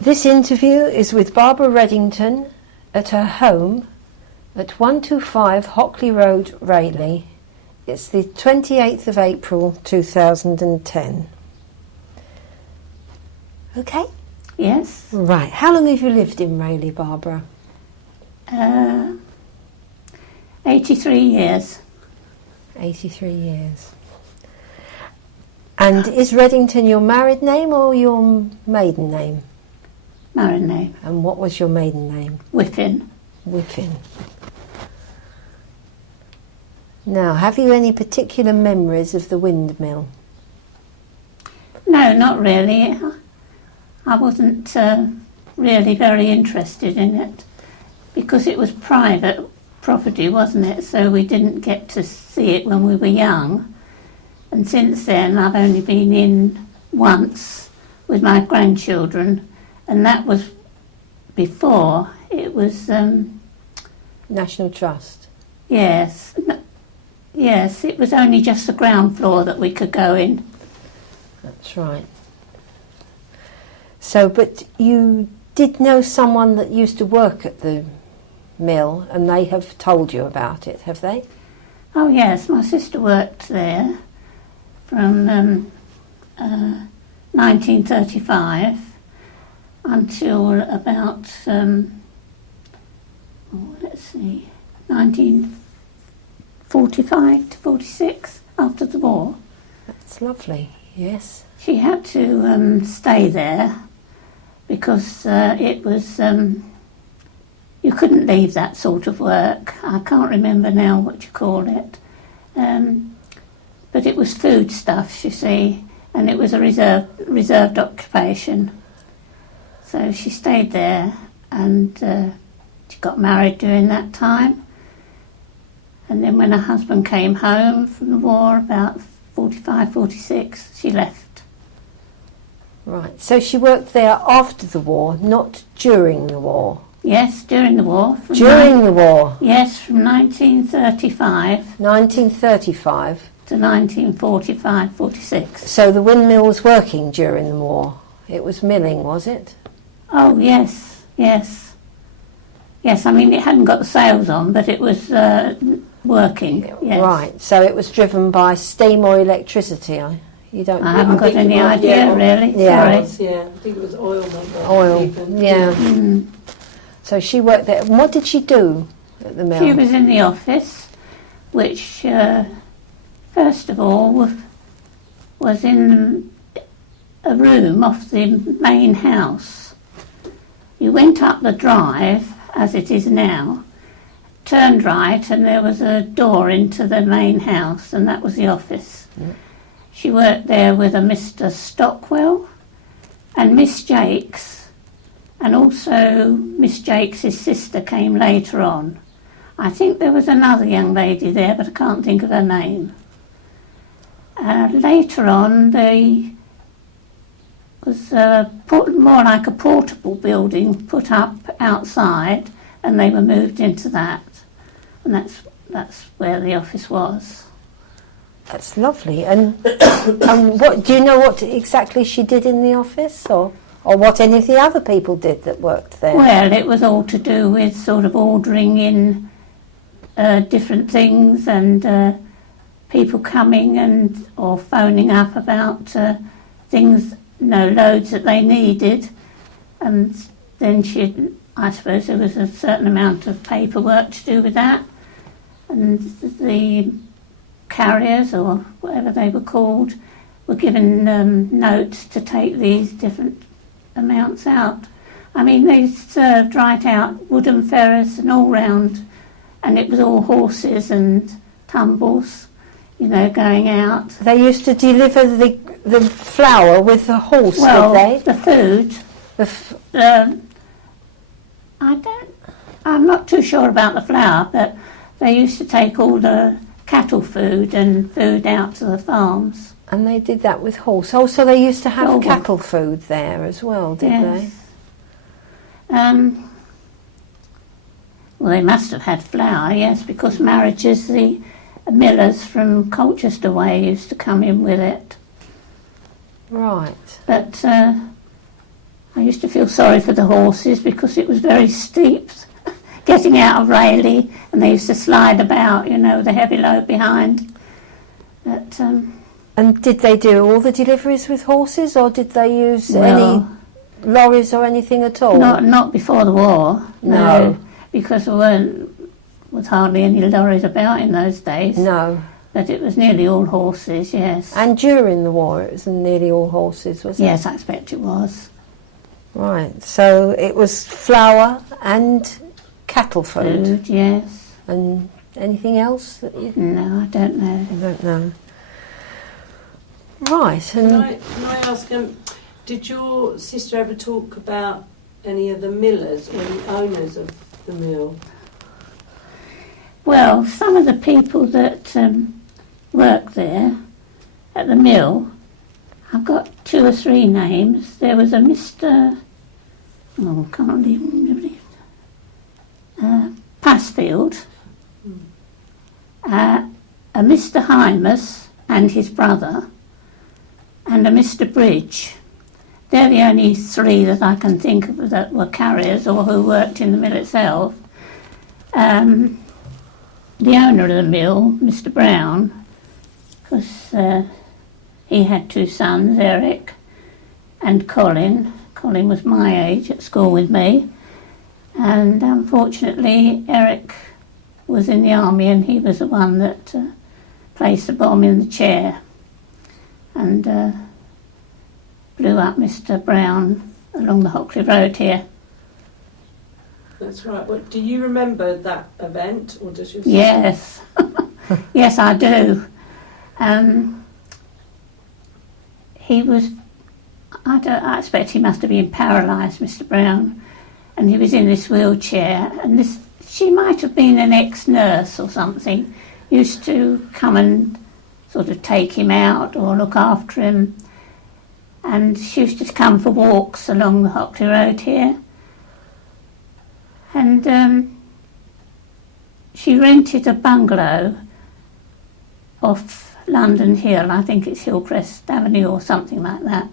This interview is with Barbara Reddington at her home at 125 Hockley Road, Rayleigh. It's the 28th of April 2010. Okay? Yes. Right. How long have you lived in Rayleigh, Barbara? 83 years. 83 years. And is Reddington your married name or your maiden name? Married name. And what was your maiden name? Whiffin. Whiffin. Now, have you any particular memories of the windmill? No, not really. I wasn't really very interested in it because it was private property, wasn't it? So we didn't get to see it when we were young. And since then, I've only been in once with my grandchildren, and that was before it was... National Trust? Yes. Yes, it was only just the ground floor that we could go in. That's right. So, but you did know someone that used to work at the mill, and they have told you about it, have they? Oh yes, my sister worked there from 1935 until about, let's see, 1945 to 46, after the war. That's lovely, yes. She had to stay there because it was, you couldn't leave that sort of work. I can't remember now what you call it. But it was food stuffs, you see, and it was a reserved occupation. So she stayed there, and she got married during that time. And then when her husband came home from the war, about 45, 46, she left. Right, so she worked there after the war, not during the war? Yes, during the war. During the war? Yes, from 1935. 1935? To 1945, 46. So the windmill was working during the war? It was milling, was it? Oh, yes, yes. Yes, I mean, it hadn't got the sails on, but it was working, yes. Right, so it was driven by steam or electricity? You don't. I haven't got any idea, really. Yeah. Sorry. Yeah, I think it was oil. Oil, yeah. Mm. So she worked there. And what did she do at the mill? She was in the office, which, first of all, was in a room off the main house. You went up the drive, as it is now, turned right, and there was a door into the main house, and that was the office. Mm. She worked there with a Mr. Stockwell and Miss Jakes, and also Miss Jakes' sister came later on. I think there was another young lady there, but I can't think of her name. Later on, there was more like a portable building put up outside, and they were moved into that, and that's where the office was. That's lovely. And what do you know what exactly she did in the office, or what any of the other people did that worked there? Well, it was all to do with sort of ordering in different things, and people coming or phoning up about things, loads that they needed, and then I suppose there was a certain amount of paperwork to do with that, and the carriers, or whatever they were called, were given notes to take these different amounts out. I mean, they served right out wooden ferrets and all round, and it was all horses and tumbles, going out. They used to deliver the flour with the horse, well, did they? The food. I'm not too sure about the flour, but they used to take all the cattle food and food out to the farms. And they did that with horse. Oh, so they used to have cattle food there as well, did they? Well, they must have had flour, yes, because marriages, the millers from Colchester way used to come in with it. Right. But I used to feel sorry for the horses because it was very steep getting out of Rayleigh, and they used to slide about, you know, with a heavy load behind. But, and did they do all the deliveries with horses, or did they use any lorries or anything at all? Not before the war, no, because there was hardly any lorries about in those days. No. But it was nearly all horses, yes. And during the war it was nearly all horses, was it? Yes, I expect it was. Right, so it was flour and cattle food? Yes. And anything else? That you... No, I don't know. I don't know. Right. And can I ask, did your sister ever talk about any of the millers or the owners of the mill? Well, some of the people that worked there at the mill, I've got 2 or 3 names. There was a Mr. Oh, I can't even remember Passfield, a Mr. Hymus and his brother, and a Mr. Bridge. They're the only 3 that I can think of that were carriers or who worked in the mill itself. The owner of the mill, Mr. Brown, because he had 2 sons, Eric and Colin. Colin was my age at school with me, and unfortunately Eric was in the army, and he was the one that placed the bomb in the chair and blew up Mr. Brown along the Hockley Road here. That's right. Well, do you remember that event, or does your sister? Yes. Yes, I do. He was, I expect he must have been paralysed, Mr. Brown, and he was in this wheelchair, and she might have been an ex-nurse or something, used to come and sort of take him out or look after him, and she used to come for walks along the Hockley Road here. And she rented a bungalow off London Hill, I think it's Hillcrest Avenue or something like that.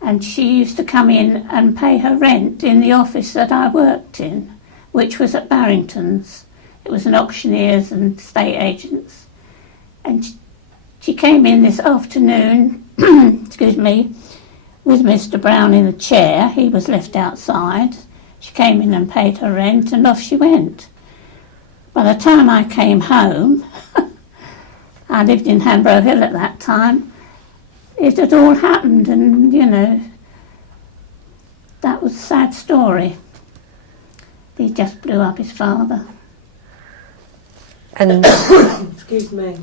And she used to come in and pay her rent in the office that I worked in, which was at Barrington's. It was an auctioneers and estate agents. And she came in this afternoon, excuse me, with Mr. Brown in a chair. He was left outside. She came in and paid her rent, and off she went. By the time I came home, I lived in Hambro Hill at that time, it had all happened, and, you know, that was a sad story. He just blew up his father. And excuse me.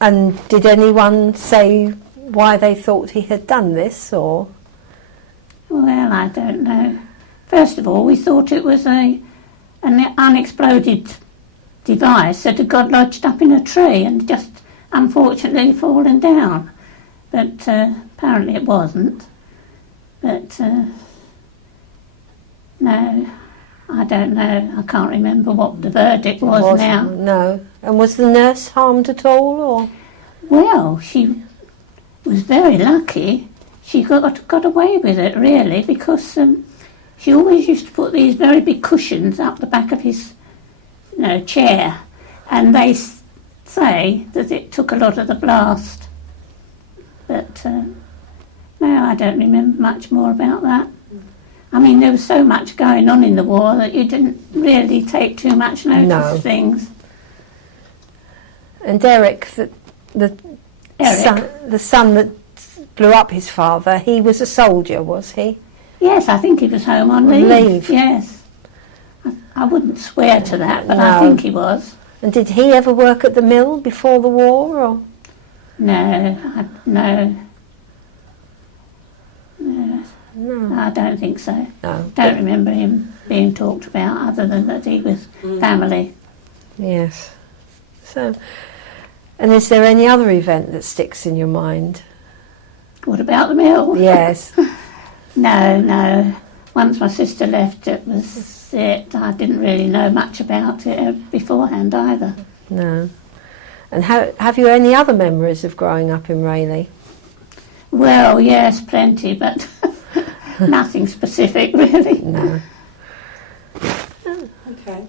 And did anyone say why they thought he had done this, or? Well, I don't know. First of all, we thought it was an unexploded device that had got lodged up in a tree and just unfortunately fallen down. But apparently it wasn't. But no, I don't know. I can't remember what the verdict was now. No. And was the nurse harmed at all, or? Well, she was very lucky. She got away with it, really, because she always used to put these very big cushions up the back of his, chair, and they say that it took a lot of the blast. But no, I don't remember much more about that. I mean, there was so much going on in the war that you didn't really take too much notice of things. And Eric, the son that blew up his father, he was a soldier, was he? Yes, I think he was home on leave. Yes. I wouldn't swear to that, but I think he was. And did he ever work at the mill before the war, or? No. I don't think so. No. Don't remember him being talked about, other than that he was family. Yes. So, and is there any other event that sticks in your mind? What about the mill? Yes. No. Once my sister left, it was it. I didn't really know much about it beforehand either. No. And have you any other memories of growing up in Rayleigh? Well, yes, plenty, but Nothing specific, really. No. Okay.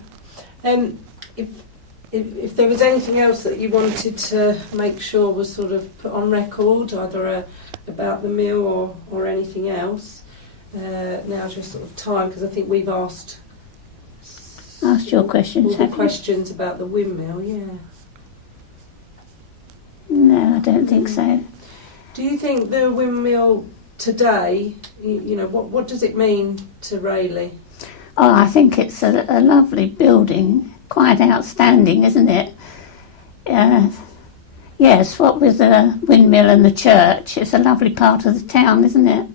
If there was anything else that you wanted to make sure was sort of put on record, either about the mill or anything else, now's your sort of time, because I think we've asked Your questions, all the have you? questions about the windmill, yeah. No, I don't think so. Do you think the windmill today, you know, what does it mean to Rayleigh? Oh, I think it's a lovely building, quite outstanding, isn't it? Yes, what with the windmill and the church, it's a lovely part of the town, isn't it?